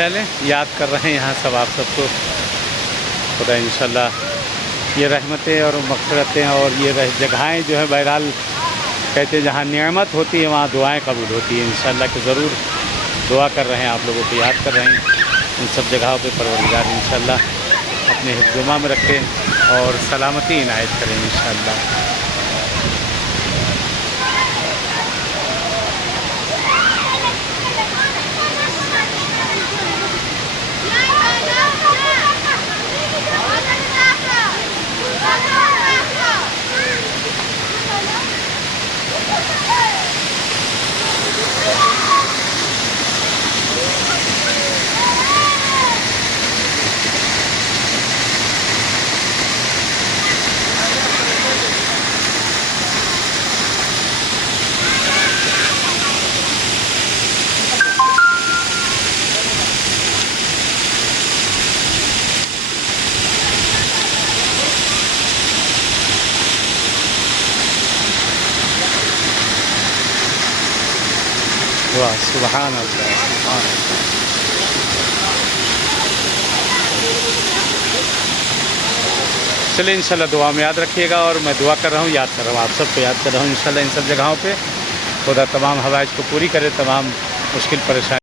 चलें, याद कर रहे हैं यहाँ सब आप सबको। खुदा इंशाल्लाह ये रहमतें और मग़फ़िरतें और ये जगहें जो है बहरहाल कहते हैं जहाँ नेमत होती है वहाँ दुआएं कबूल होती हैं। इंशाल्लाह कि ज़रूर दुआ कर रहे हैं, आप लोगों को याद कर रहे हैं। इन सब जगहों पे परवरदिगार इंशाल्लाह अपने हिफ्ज़-ओ-मा में रखें और सलामती इनायत करें इंशाल्लाह। वाह सुभान अल्लाह, सुभान अल्लाह। चलिए इंशाल्लाह दुआ में याद रखिएगा और मैं दुआ कर रहा हूँ, याद कर रहा हूँ, आप सबको याद कर रहा हूँ इंशाल्लाह इन सब जगहों पे। खुदा तमाम हवाइज को पूरी करे, तमाम मुश्किल परेशानी